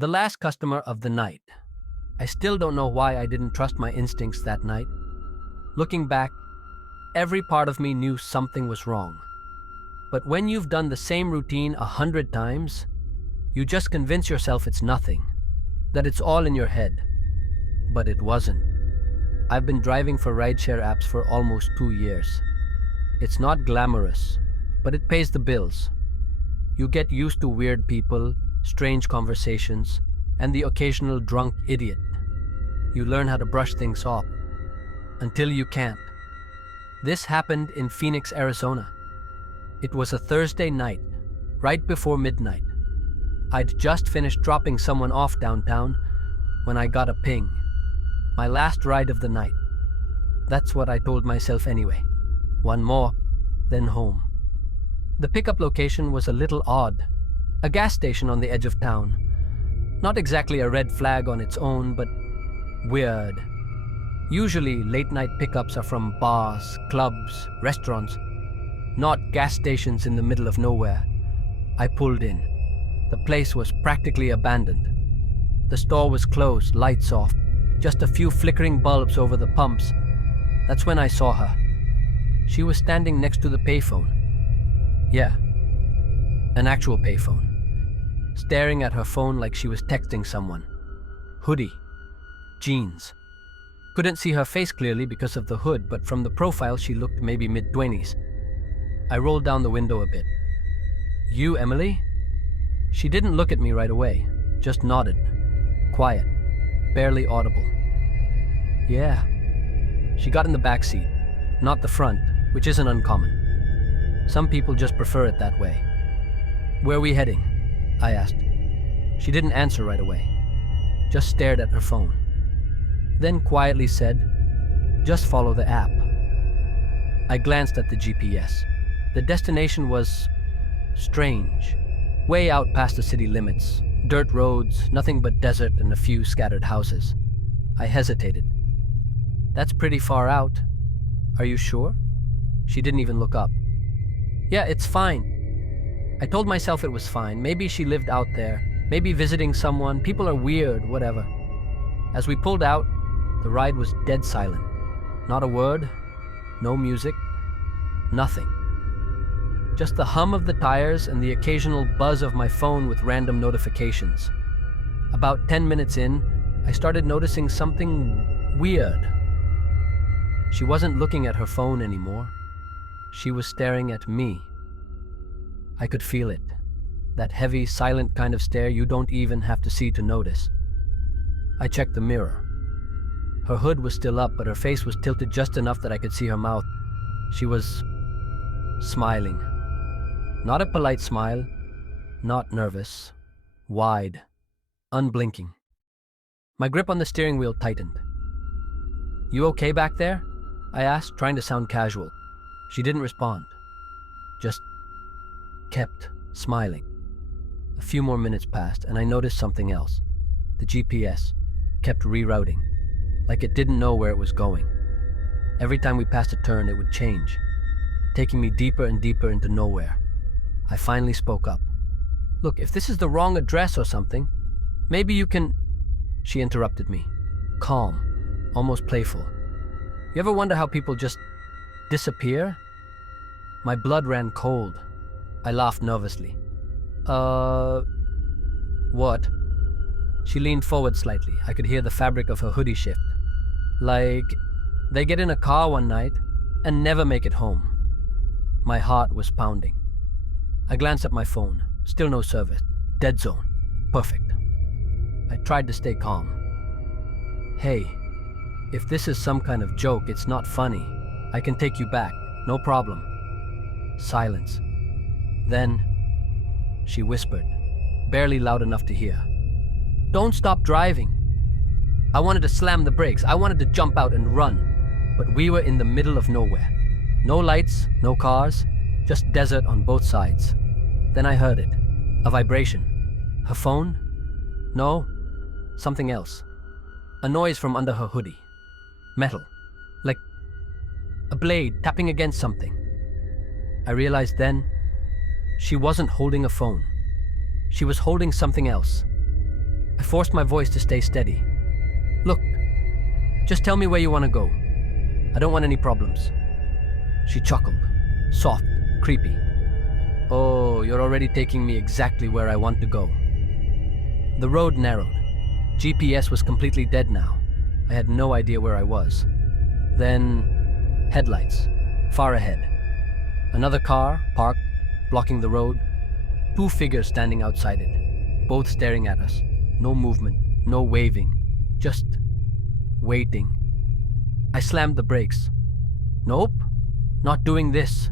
The last customer of the night. I still don't know why I didn't trust my instincts that night. Looking back, every part of me knew something was wrong. But when you've done the same routine 100 times, you just convince yourself it's nothing, that it's all in your head. But it wasn't. I've been driving for rideshare apps for almost 2 years. It's not glamorous, but it pays the bills. You get used to weird people, strange conversations, and the occasional drunk idiot. You learn how to brush things off, until you can't. This happened in Phoenix, Arizona. It was a Thursday night, right before midnight. I'd just finished dropping someone off downtown when I got a ping. My last ride of the night. That's what I told myself anyway. One more, then home. The pickup location was a little odd. A gas station on the edge of town. Not exactly a red flag on its own, but weird. Usually, late-night pickups are from bars, clubs, restaurants, not gas stations in the middle of nowhere. I pulled in. The place was practically abandoned. The store was closed, lights off, just a few flickering bulbs over the pumps. That's when I saw her. She was standing next to the payphone. Yeah, an actual payphone. Staring at her phone like she was texting someone. Hoodie. Jeans. Couldn't see her face clearly because of the hood, but from the profile she looked maybe mid-20s. I rolled down the window a bit. You, Emily? She didn't look at me right away, just nodded. Quiet, barely audible. Yeah. She got in the back seat, not the front, which isn't uncommon. Some people just prefer it that way. Where are we heading? I asked. She didn't answer right away, just stared at her phone. Then quietly said, "Just follow the app." I glanced at the GPS. The destination was strange. Way out past the city limits. Dirt roads, nothing but desert and a few scattered houses. I hesitated. That's pretty far out. Are you sure? She didn't even look up. Yeah, it's fine. I told myself it was fine. Maybe she lived out there. Maybe visiting someone. People are weird, whatever. As we pulled out, the ride was dead silent. Not a word, no music, nothing. Just the hum of the tires and the occasional buzz of my phone with random notifications. About 10 minutes in, I started noticing something weird. She wasn't looking at her phone anymore. She was staring at me. I could feel it. That heavy, silent kind of stare you don't even have to see to notice. I checked the mirror. Her hood was still up, but her face was tilted just enough that I could see her mouth. She was smiling. Not a polite smile, not nervous. Wide, unblinking. My grip on the steering wheel tightened. You okay back there? I asked, trying to sound casual. She didn't respond. Just kept smiling. A few more minutes passed, and I noticed something else. The GPS kept rerouting, like it didn't know where it was going. Every time we passed a turn, it would change, taking me deeper and deeper into nowhere. I finally spoke up. Look, if this is the wrong address or something, maybe you can... She interrupted me, calm, almost playful. You ever wonder how people just disappear? My blood ran cold. I laughed nervously. What? She leaned forward slightly. I could hear the fabric of her hoodie shift. Like, they get in a car one night and never make it home. My heart was pounding. I glanced at my phone. Still no service. Dead zone. Perfect. I tried to stay calm. Hey, if this is some kind of joke, it's not funny. I can take you back. No problem. Silence. Then, she whispered, barely loud enough to hear. Don't stop driving. I wanted to slam the brakes. I wanted to jump out and run. But we were in the middle of nowhere. No lights, no cars, just desert on both sides. Then I heard it. A vibration. Her phone? No, something else. A noise from under her hoodie. Metal. Like a blade tapping against something. I realized then, she wasn't holding a phone. She was holding something else. forced my voice to stay steady. Look, just tell me where you want to go. I don't want any problems. She chuckled, soft, creepy. Oh, you're already taking me exactly where I want to go. The road narrowed. GPS was completely dead now. I had no idea where I was. Then, headlights, far ahead. Another car, parked, blocking the road. 2 figures standing outside it, both staring at us. No movement, no waving, just waiting. I slammed the brakes. Nope, not doing this.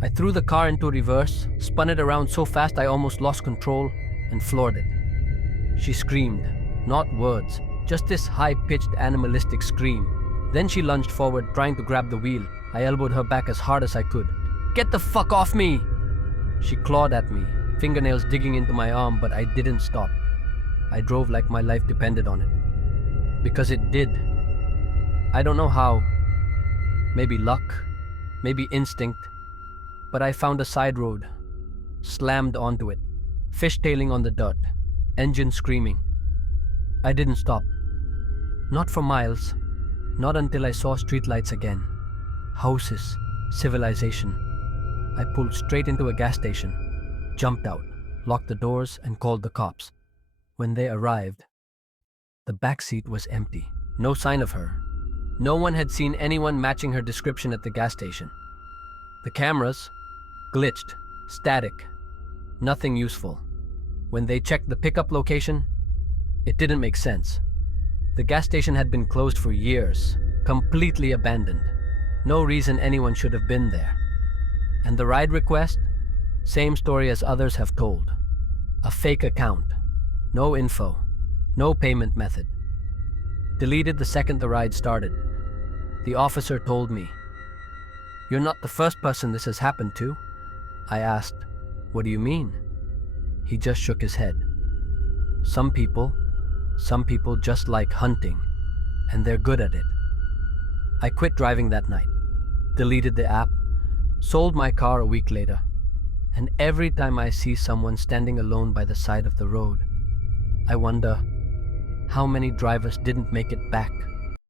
I threw the car into reverse, spun it around so fast I almost lost control, and floored it. She screamed, not words, just this high-pitched animalistic scream. Then she lunged forward, trying to grab the wheel. I elbowed her back as hard as I could. Get the fuck off me! She clawed at me, fingernails digging into my arm, but I didn't stop. I drove like my life depended on it. Because it did. I don't know how. Maybe luck, maybe instinct. But I found a side road, slammed onto it, fishtailing on the dirt, engine screaming. I didn't stop. Not for miles. Not until I saw streetlights again. Houses, civilization. I pulled straight into a gas station, jumped out, locked the doors, and called the cops. When they arrived, the back seat was empty. No sign of her. No one had seen anyone matching her description at the gas station. The cameras, glitched, static, nothing useful. When they checked the pickup location, it didn't make sense. The gas station had been closed for years, completely abandoned. No reason anyone should have been there. And the ride request? Same story as others have told. A fake account. No info. No payment method. Deleted the second the ride started. The officer told me, "You're not the first person this has happened to." I asked, "What do you mean?" He just shook his head. Some people just like hunting, and they're good at it. I quit driving that night, deleted the app, sold my car a week later, and every time I see someone standing alone by the side of the road, I wonder how many drivers didn't make it back.